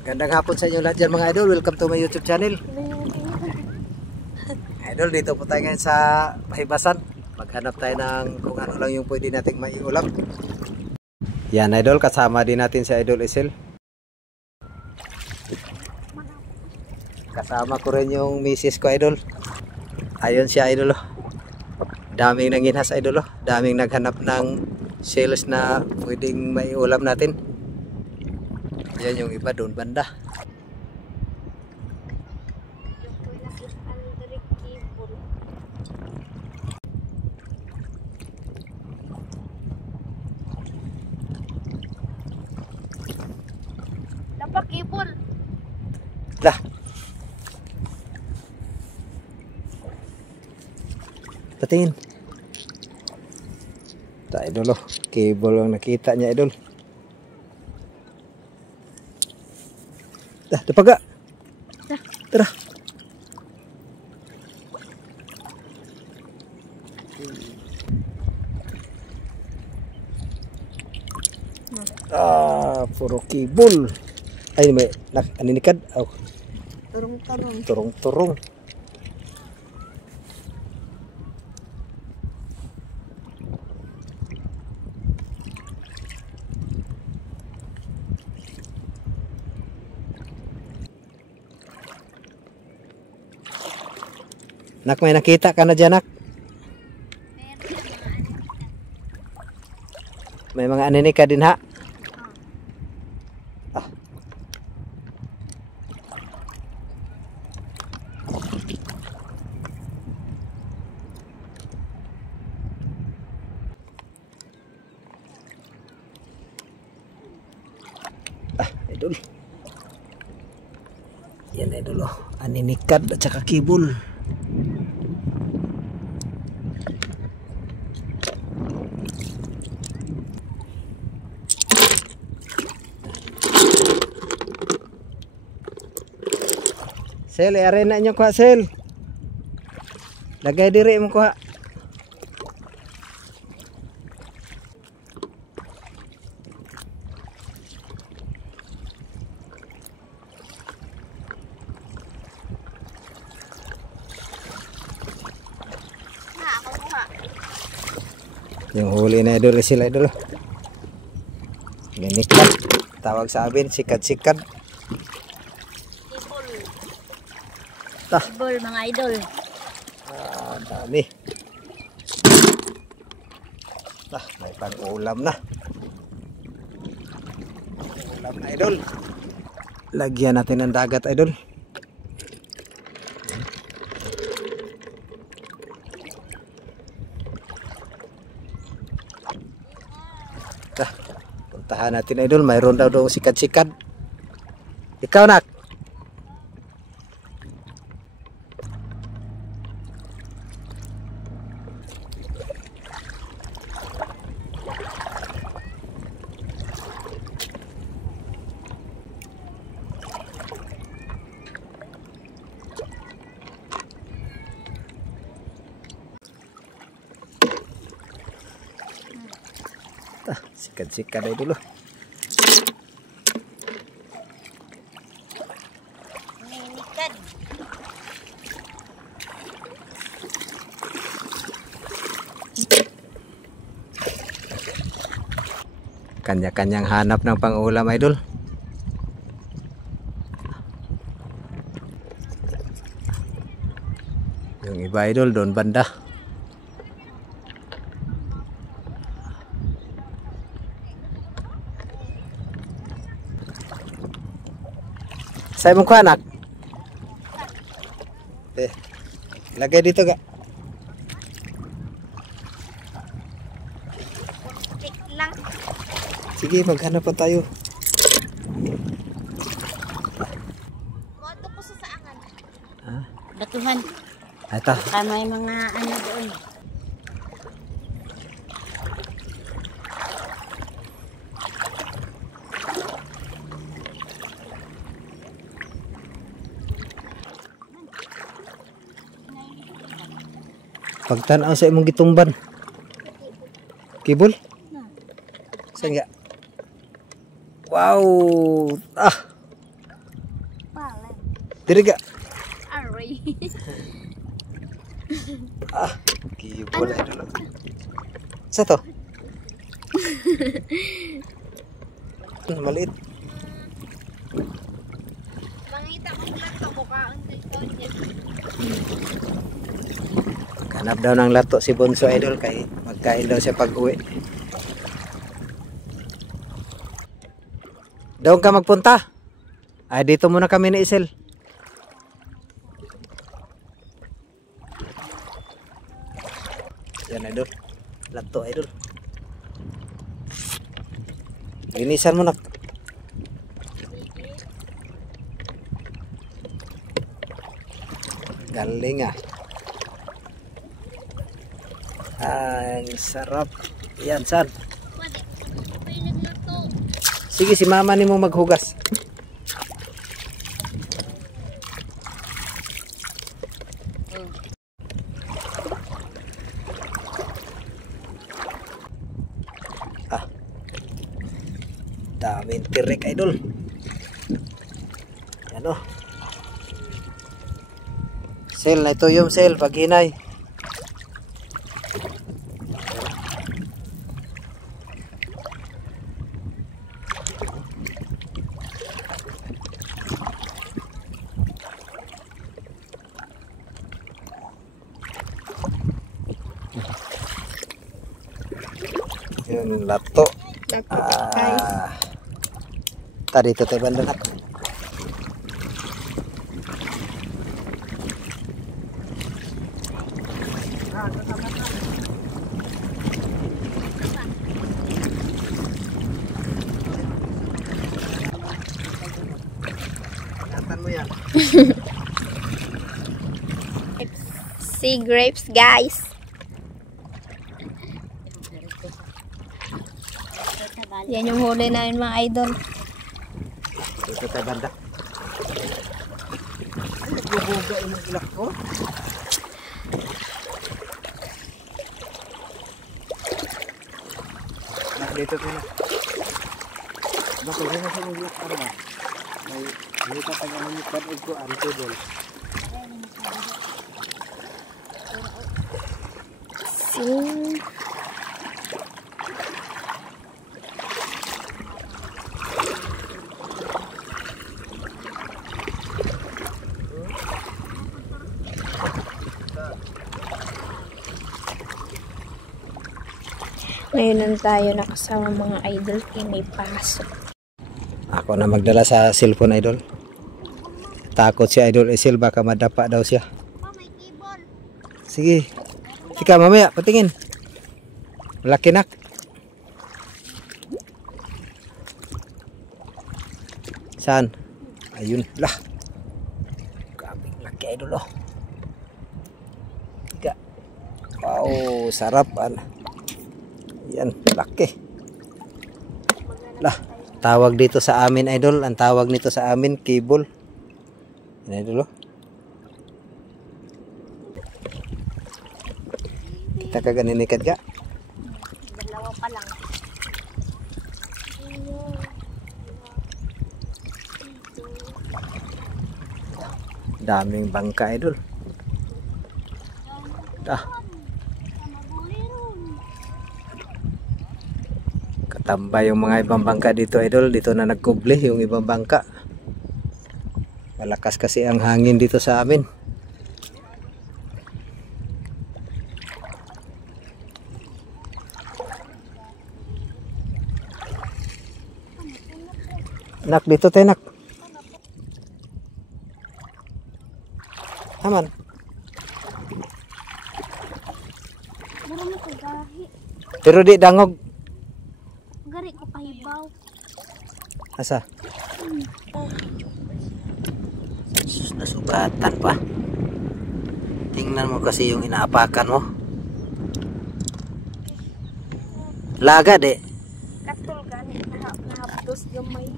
Gandang hapon sa inyo lahat dyan mga idol. Welcome to my YouTube channel. Idol, dito po tayo ngayon sa Mahibasan. Maghanap tayo ng kung ano lang yung pwede nating maiulam. Yan idol, kasama din natin si Idol Isel. Kasama ko rin yung misis ko idol. Ayun siya idol oh. Daming nanginhas idol oh. Daming naghanap ng sales na pwedeng maiulam natin. Yan yung iba doon banda. Dapat kibol. Dah. Patingin. Tak idol oh. Cable ang nakita niya idol. Dah, dapat gak? Dah. Tara. Puro kibol. Ay, may aninikad. Oh. Turong-turong. Turong-turong. Nak, may nakita ka na dyan, nak? May mga aninika din, ha? Ah. Idol. Yan, idol, oh. Aninikad at saka kibol. Sel, arena nyo kuha, Sel. Lagay diri mo kuha. Ako kuha. Yung huli na idol sila idol. Minikat. Tawag sa amin, sikat-sikat. Kibol mga idol. Dami. May pag-ulam na. Ulam na idol. Lagyan natin ng dagat idol. Puntahan natin idol. Mayroon daw sikat-sikat. Ikaw nak. Sikat-sikat ay dulu. Minikan. Kanya-kanyang hanap ng pang-ulam idol. Yung iba idol doon banda. Saya mo kuha, nak. Lagay dito ga. Tik lang. Sige, maghanap pa tayo. Kuha ko sa saangan. Ha? Batuhan. Ito. May mga ano doon. Pagtanaw sa imong gitumban. Kibol? Saan nga? Wow! Diri ga. Aray. Ah, kibol idol. Sa to? Maliit. Mangita ko lang ito. Bukaon dito. Hanap daw ng lato si Bonso idol kay magkain daw siya pag-uwi. Doon ka magpunta? Ay, dito muna kami ni Isel. Yan idol. Lato idol. Linisan mo na. Galing ah. Ang sarap. Yan, san? Pinig na to. Sige, si mama ni mo maghugas. Ah. Daming tirik, idol. Ano? Sel na ito yung sel, paghinay. Yung lato. Tadi dito tayo banda na. Ingatan mo yan. Sea grapes, guys. Yan yung huli namin mga idol. Dito tayo banda. Ay, nagbubuga yung ilak ko. Dito tayo na. Bakit rin na sa mga ilak ka ba? May tatanganan yung pad-ig ko, ang table. Sing. Ngayon tayo nakasama mga idol kay may pasok. Ako na magdala sa cellphone idol. Takot si idol Isil baka madapa daw siya. May keyboard. Sige. Tika mamaya patingin. Malaki nak. Saan? Ayun lah. Grabing laki idol oh. Tika. Wow, sarap yan, laki. Lah, tawag dito sa amin idol, ang tawag nito sa amin kibol. Yan idol oh. Kita ka ganinikat ka? Dalawa pa lang. Daming bangka idol. Katambay yung mga ibang bangka dito idol. Dito na nagkubli yung ibang bangka. Malakas kasi ang hangin dito sa amin. Nak, dito tayo nak. Aman. Pero di dangog. Gari ko pahibaw. Asa? Sus, nasugatan pa. Tingnan mo kasi yung inaapakan mo. Laga de. Katul gani nahapdos gamay.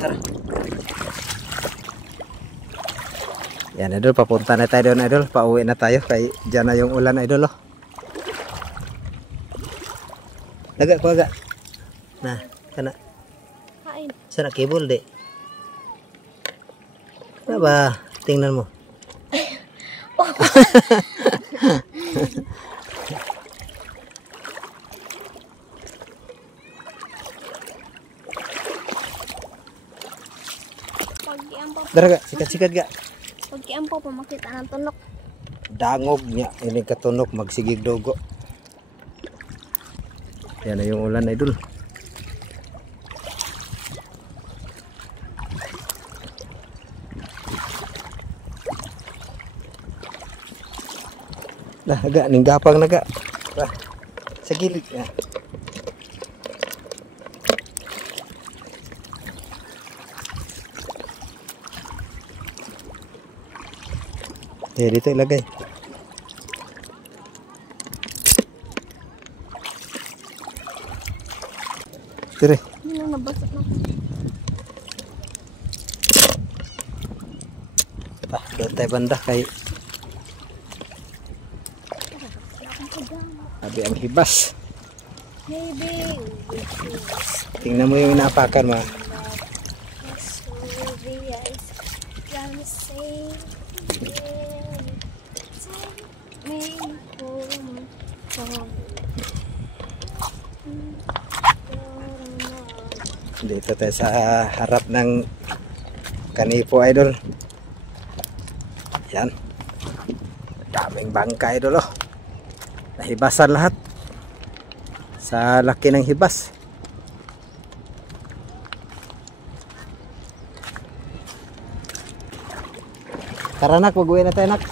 Tara. Yan idol, papunta na tayo doon idol. Pauwi na tayo kay dyan na yung ulan idol oh. Laga ko aga. Nah, kana. Kain. Sana kibol de. Ano ba? Tingnan mo. Dara ga, sikat-sikat ga. Pagkian po, pamakita ng tunok. Dangog niya, ini katunok magsigig dugo. Yan na yung ulan, idol. Nah, agak ning gapang naga. Sa gilid ya. Dito ilagay. Tire. Hindi na nabasok na. Doon tayo banda kay sabi ang hibas. Maybe. Tingnan mo yung inaapakan mo. Dito tayo sa harap ng kanipo, idol. Yan. Daming bangka, idol, oh. Nahibasan lahat. Sa laki ng hibas. Tara nak, mag-uwi na tayo nak.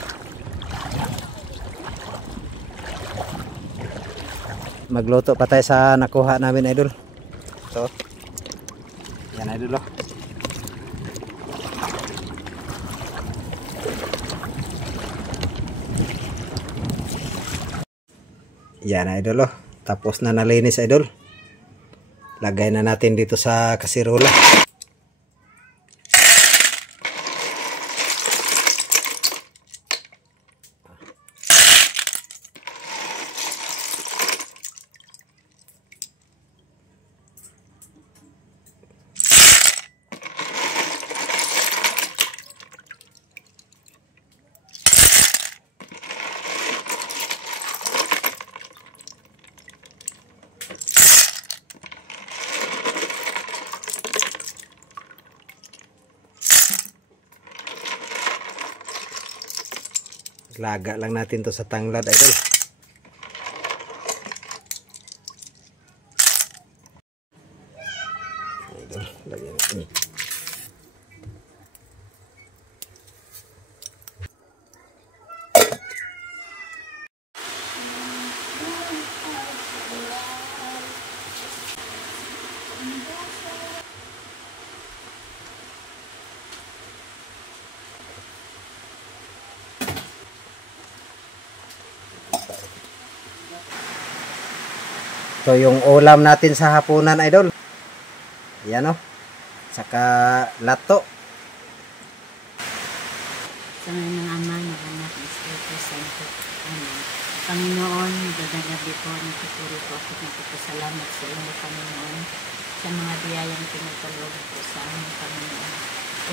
Magluto pa tayo sa nakuha namin, idol. Ito. Yan, idol, oh. Yan, idol, oh. Tapos na nalinis, idol. Lagay na natin dito sa kasirola. Laga lang natin to sa tanglad, idol. Idol, lagyan natin. So yung ulam natin sa hapunan, idol. Yan, oh. Saka lato. Sa ngalan ng Ama, ng Anak, ng Espiritu Santo. Amen. Panginoon, magandang po, nagpupuri po ako at nagpapasalamat sa inyo, Panginoon, sa mga biyayang pinagkaloob po sa aming Panginoon.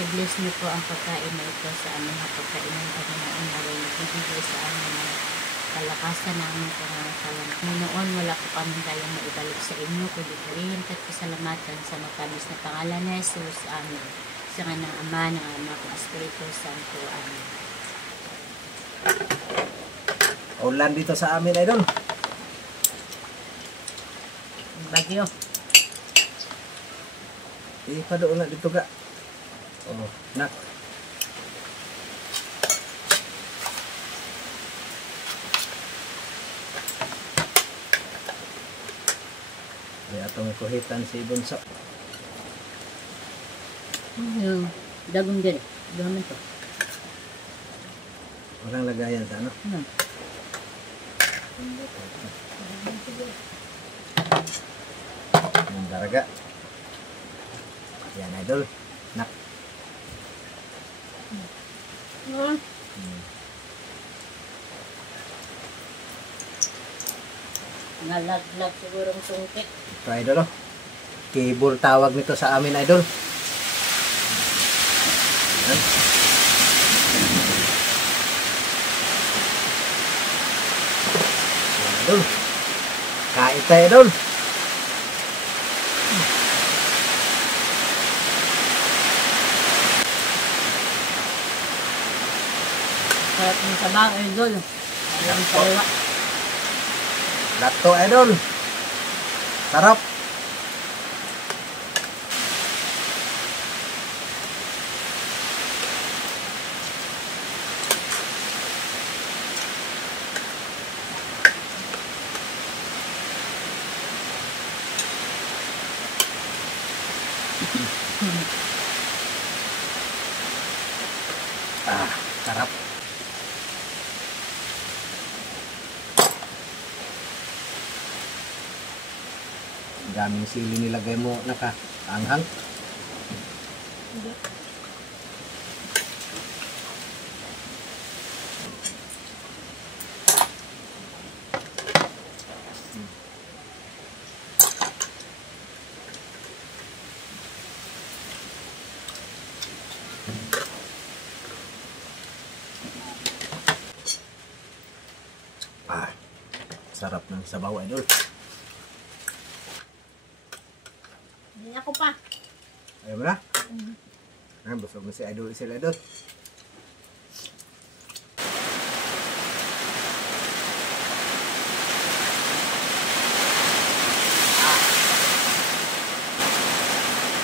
I-bless niyo po ang pagkain na ito sa aming hapagkainan, Panginoon, na rin nagbibigay sa amin ng kalakasan ng aming pangangakalan. Panginoon, wala po kami kayang maibalik sa inyo, kundi purihin at pasalamatan sa matamis na pangalan ni Jesus. Amen. Sa ngalan ng Ama, ng Anak, ng Espiritu Santo. Amen. Ulan dito sa amin, idol. Bagyo. Pa doon na dito ka. Oh, nak. Ay atong kuhitan si Bunso. Dagong din. Dagong to. Walang lagayan sa ano? Yung daraga. Yan, idol. Nak. Nalaglag sigurong sungkit. Ito, idol, oh. Cable tawag nito sa amin, idol. Yan. idol. Kain tayo, idol. Sarap ng sabaw, idol. Alam Sarap. sariwa. Lato, idol. Sarap. Sarap. Daming sili nilagay mo, naka-anghang. Hindi. Sarap ng sabaw, idol. Hindi ako pa. Ayaw mo na? Busog na si idol, idol.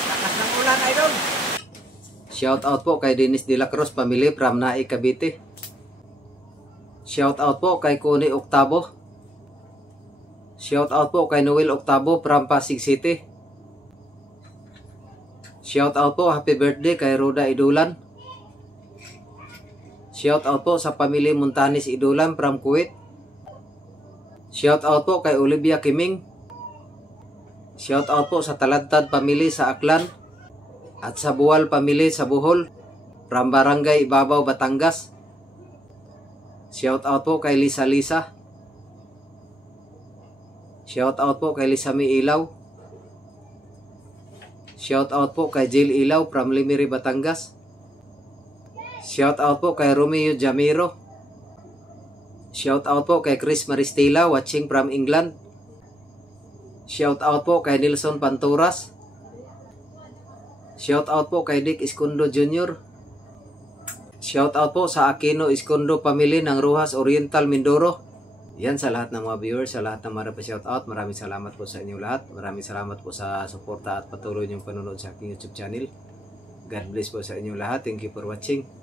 Lakas ng ulan, idol. Shout out po kay Dennis De La Cruz, family from Naik, Cavite. Shout out po kay Connie Octavo. Shout out po kay Noel Octavo from Pasig City. Shout out po, happy birthday kay Roda Idulan. Shout out po sa pamilya Montanis Idulan from Kuwait. Shout out po kay Olivia Kiming. Shout out po sa Talantad family sa Aklan at sa Buwal family sa Bohol from Barangay Ibabaw, Batangas. Shout out po kay Lisa Lisa. Shout out po kay Lisami Ilaw. Shout out po kay Jill Ilaw from Limiri, Batangas. Shout out po kay Romeo Jamiro. Shout out po kay Chris Maristela watching from England. Shout out po kay Nelson Panturas. Shout out po kay Dick Escondo Jr. Shout out po sa Aquino Escondo family ng Rojas Oriental, Mindoro. Yan sa lahat ng mga viewers, sa lahat ng mga shout out. Maraming salamat po sa inyo lahat. Maraming salamat po sa suporta at patuloy niyong panonood sa aking YouTube channel. God bless po sa inyo lahat. Thank you for watching.